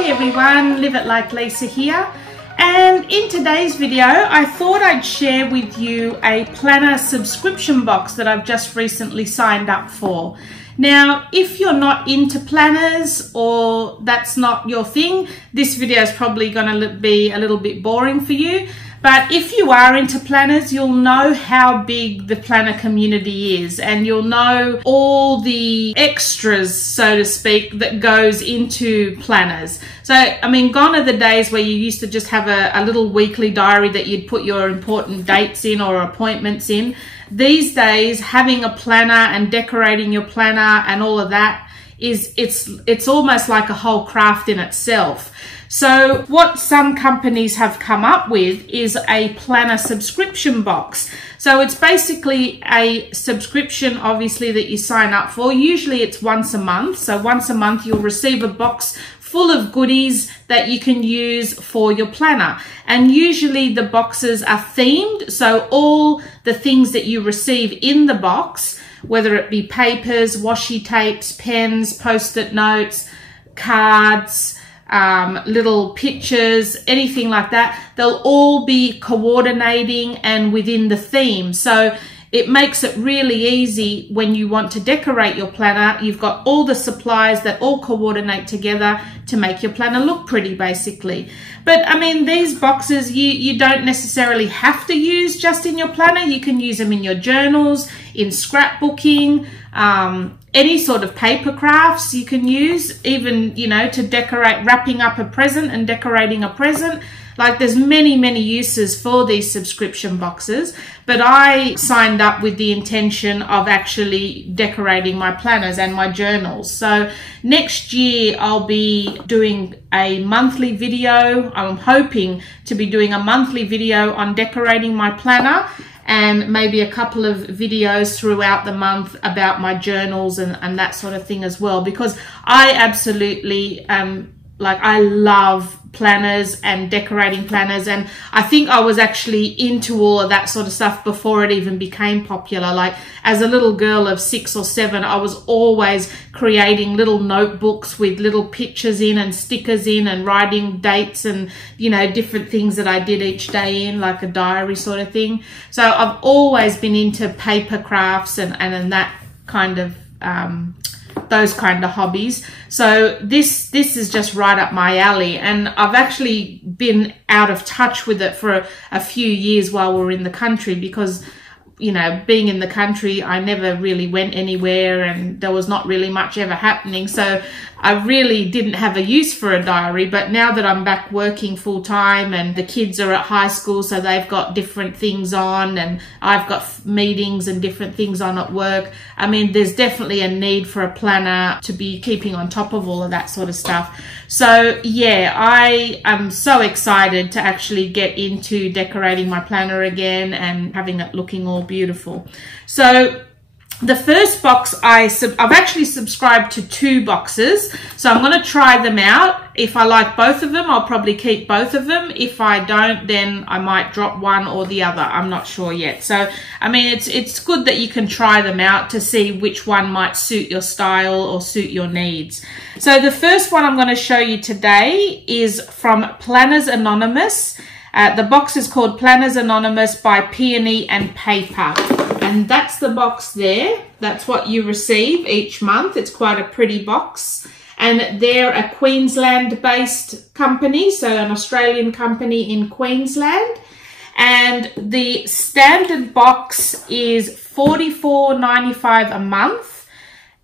Hey everyone, Live It Like Lisa here, and in today's video I thought I'd share with you a planner subscription box that I've just recently signed up for. Now, if you're not into planners or that's not your thing, this video is probably going to be a little bit boring for you. But if you are into planners, you'll know how big the planner community is, and you'll know all the extras, so to speak, that goes into planners. So, I mean, gone are the days where you used to just have a little weekly diary that you'd put your important dates in or appointments in. These days, having a planner and decorating your planner and all of that it's almost like a whole craft in itself. So what some companies have come up with is a planner subscription box. So it's basically a subscription, obviously, that you sign up for. Usually it's once a month. So once a month you'll receive a box full of goodies that you can use for your planner. And usually the boxes are themed. So all the things that you receive in the box, whether it be papers, washi tapes, pens, post-it notes, cards, little pictures, anything like that, they'll all be coordinating and within the theme. So it makes it really easy when you want to decorate your planner. You've got all the supplies that all coordinate together to make your planner look pretty, basically. But I mean, these boxes you don't necessarily have to use just in your planner. You can use them in your journals, in scrapbooking, any sort of paper crafts you can use, even, you know, to decorate, wrapping up a present and decorating a present. Like, there's many uses for these subscription boxes, but I signed up with the intention of actually decorating my planners and my journals. So next year I'll be doing a monthly video. I'm hoping to be doing a monthly video on decorating my planner, and maybe a couple of videos throughout the month about my journals and that sort of thing as well, because I absolutely I love planners and decorating planners, and I think I was actually into all of that sort of stuff before it even became popular. Like, as a little girl of 6 or 7, I was always creating little notebooks with little pictures in and stickers in and writing dates and, you know, different things that I did each day in, like a diary sort of thing. So I've always been into paper crafts and that kind of those kind of hobbies. So this is just right up my alley, and I've actually been out of touch with it for a few years while we're in the country, because, you know, being in the country, I never really went anywhere and there was not really much ever happening. So I really didn't have a use for a diary. But now that I'm back working full time and the kids are at high school, so they've got different things on, and I've got meetings and different things on at work, I mean, there's definitely a need for a planner to be keeping on top of all of that sort of stuff. So yeah, I am so excited to actually get into decorating my planner again and having it looking all beautiful. So the first box, I've actually subscribed to 2 boxes, so I'm going to try them out. If I like both of them, I'll probably keep both of them. If I don't, then I might drop one or the other. I'm not sure yet. So, I mean, it's good that you can try them out to see which one might suit your style or suit your needs. So the first one I'm going to show you today is from Planners Anonymous. The box is called Planners Anonymous by Peony and Paper. And that's the box there. That's what you receive each month. It's quite a pretty box. And they're a Queensland-based company, so an Australian company in Queensland. And the standard box is $44.95 a month.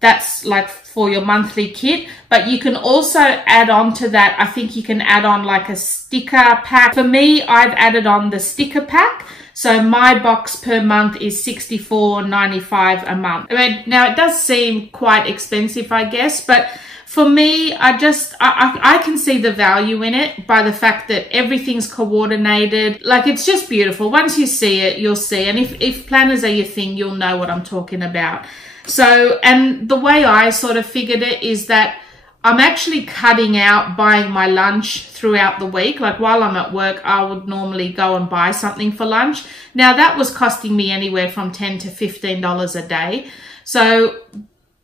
That's like for your monthly kit, but you can also add on to that. I think you can add on like a sticker pack. For me, I've added on the sticker pack. So my box per month is $64.95 a month. I mean, now it does seem quite expensive, I guess, but for me, I can see the value in it by the fact that everything's coordinated. Like, it's just beautiful. Once you see it, you'll see. And if planners are your thing, you'll know what I'm talking about. So, and the way I sort of figured it is that I'm actually cutting out buying my lunch throughout the week. Like, while I'm at work, I would normally go and buy something for lunch. Now, that was costing me anywhere from $10 to $15 a day. So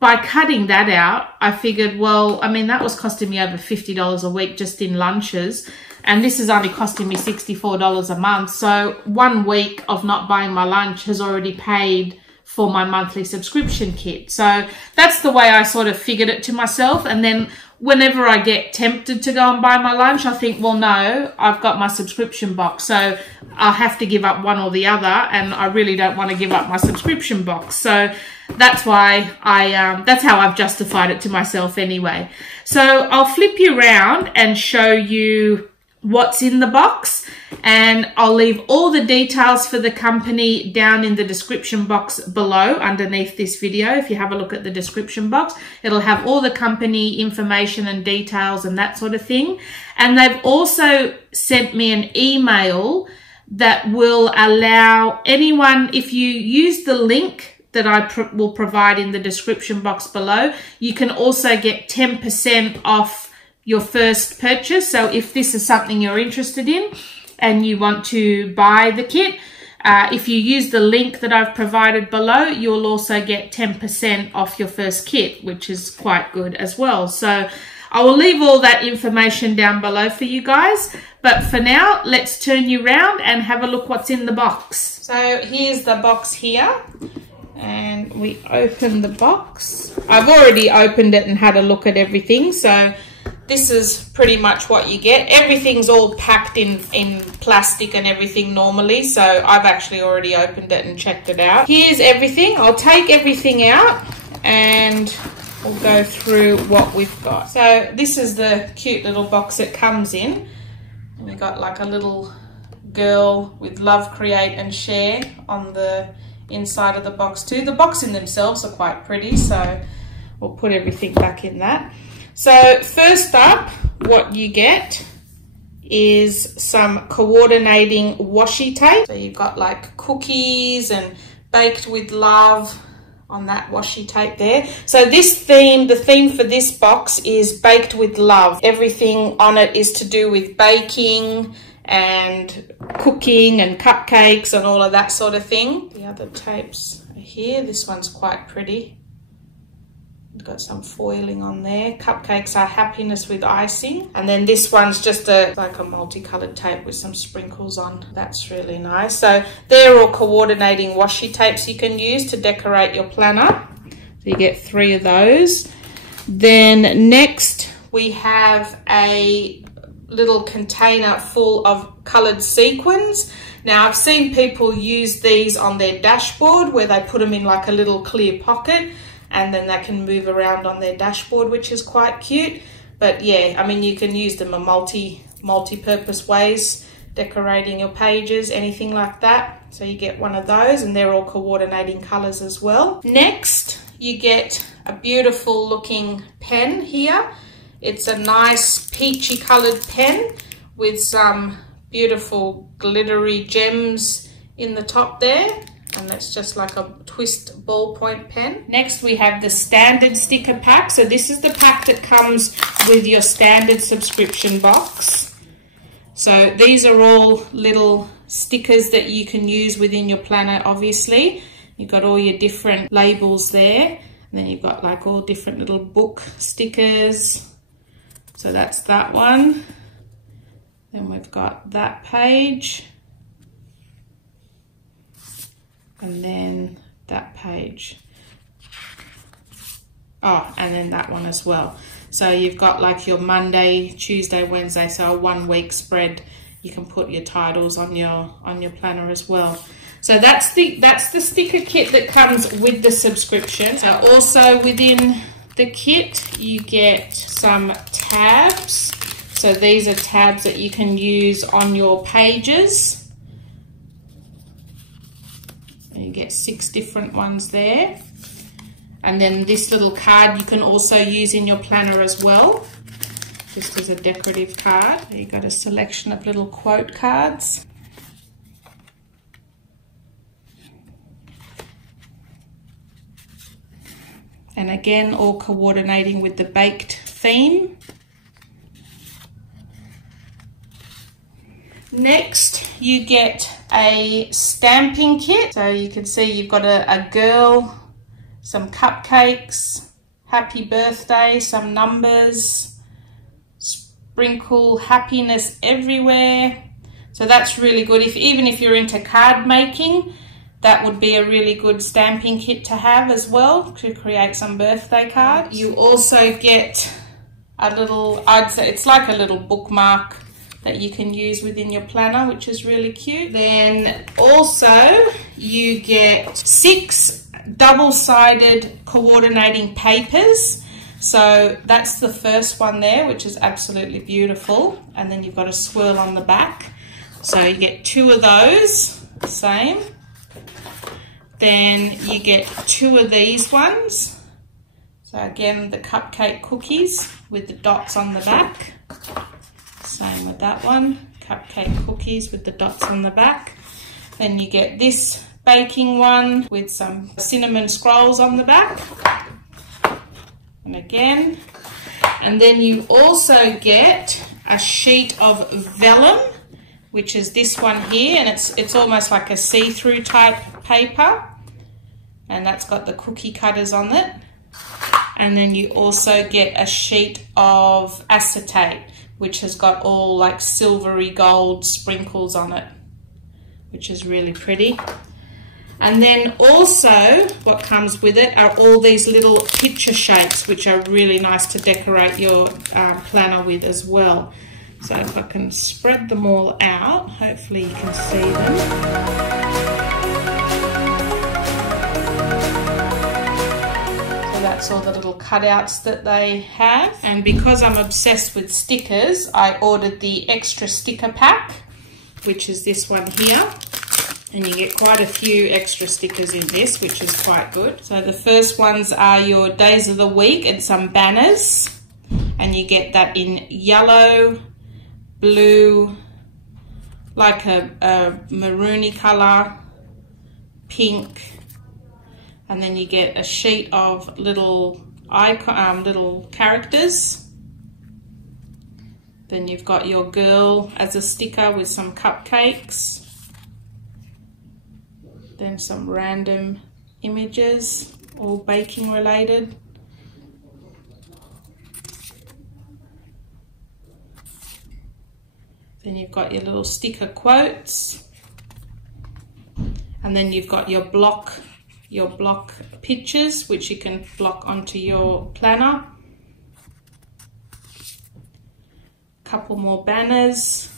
by cutting that out, I figured, well, I mean, that was costing me over $50 a week just in lunches. And this is only costing me $64 a month. So 1 week of not buying my lunch has already paid for my monthly subscription kit. So that's the way I sort of figured it to myself. And then whenever I get tempted to go and buy my lunch, I think, well, no, I've got my subscription box, so I'll have to give up one or the other, and I really don't want to give up my subscription box. So that's why that's how I've justified it to myself anyway. So I'll flip you around and show you what's in the box, and I'll leave all the details for the company down in the description box below underneath this video. If you have a look at the description box, it'll have all the company information and details and that sort of thing. And they've also sent me an email that will allow anyone, if you use the link that I will provide in the description box below, you can also get 10% off your first purchase. So if this is something you're interested in and you want to buy the kit, if you use the link that I've provided below, you'll also get 10% off your first kit, which is quite good as well. So I will leave all that information down below for you guys. But for now, let's turn you around and have a look what's in the box. So here's the box here. And we open the box. I've already opened it and had a look at everything. So this is pretty much what you get. Everything's all packed in plastic and everything normally. So I've actually already opened it and checked it out. Here's everything. I'll take everything out and we'll go through what we've got. So this is the cute little box it comes in. And we got like a little girl with love, create and share on the inside of the box too. The box in themselves are quite pretty, so we'll put everything back in that. So first up, what you get is some coordinating washi tape. So you've got like cookies and baked with love on that washi tape there. So this theme, the theme for this box is baked with love. Everything on it is to do with baking and cooking and cupcakes and all of that sort of thing. The other tapes are here. This one's quite pretty. Got some foiling on there. Cupcakes are happiness with icing. And then this one's just like a multicolored tape with some sprinkles on. That's really nice. So they're all coordinating washi tapes you can use to decorate your planner. So you get 3 of those. Then next we have a little container full of colored sequins. Now I've seen people use these on their dashboard where they put them in like a little clear pocket, and then they can move around on their dashboard, which is quite cute. But yeah, I mean, you can use them in multi-purpose ways, decorating your pages, anything like that. So you get one of those, and they're all coordinating colors as well. Next, you get a beautiful looking pen here. It's a nice peachy colored pen with some beautiful glittery gems in the top there. And that's just like a twist ballpoint pen. Next we have the standard sticker pack. So this is the pack that comes with your standard subscription box. So these are all little stickers that you can use within your planner, obviously. You've got all your different labels there. And then you've got like all different little book stickers. So that's that one. Then we've got that page. And then that page. Oh, and then that one as well. So you've got like your Monday, Tuesday, Wednesday, so a 1 week spread. You can put your titles on your planner as well. So that's the sticker kit that comes with the subscription. So also within the kit you get some tabs. So these are tabs that you can use on your pages. You get 6 different ones there. And then this little card you can also use in your planner as well, just as a decorative card. You've got a selection of little quote cards. And again, all coordinating with the baked theme. Next, you get a stamping kit. So you can see you've got a girl, some cupcakes, happy birthday, some numbers, sprinkle happiness everywhere. So that's really good. Even if you're into card making, that would be a really good stamping kit to have as well, to create some birthday cards. You also get a little, I'd say it's like a little bookmark that you can use within your planner, which is really cute. Then also you get 6 double-sided coordinating papers. So that's the first one there, which is absolutely beautiful. And then you've got a swirl on the back. So you get 2 of those, same. Then you get 2 of these ones. So again, the cupcake cookies with the dots on the back. Same with that one, cupcake cookies with the dots on the back. Then you get this baking one with some cinnamon scrolls on the back. And again, and then you also get a sheet of vellum, which is this one here, and it's almost like a see-through type paper, and that's got the cookie cutters on it. And then you also get a sheet of acetate, which has got all like silvery gold sprinkles on it, which is really pretty. And then also what comes with it are all these little picture shapes, which are really nice to decorate your planner with as well. So if I can spread them all out, hopefully you can see them. That's all the little cutouts that they have. And because I'm obsessed with stickers, I ordered the extra sticker pack, which is this one here. And you get quite a few extra stickers in this, which is quite good. So the first ones are your days of the week and some banners. And you get that in yellow, blue, like a maroony colour, pink. And then you get a sheet of little little characters. Then you've got your girl as a sticker with some cupcakes. Then some random images, all baking related. Then you've got your little sticker quotes. And then you've got your block pictures, which you can block onto your planner. Couple more banners.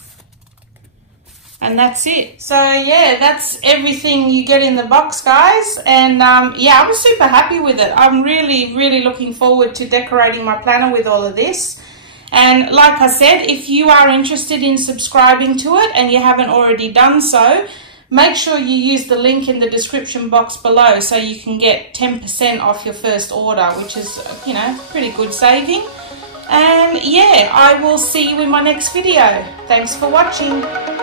And that's it. So yeah, that's everything you get in the box, guys. And yeah, I was super happy with it. I'm really looking forward to decorating my planner with all of this. And like I said, if you are interested in subscribing to it and you haven't already done so, make sure you use the link in the description box below so you can get 10% off your first order, which is, you know, pretty good saving. And yeah, I will see you in my next video. Thanks for watching.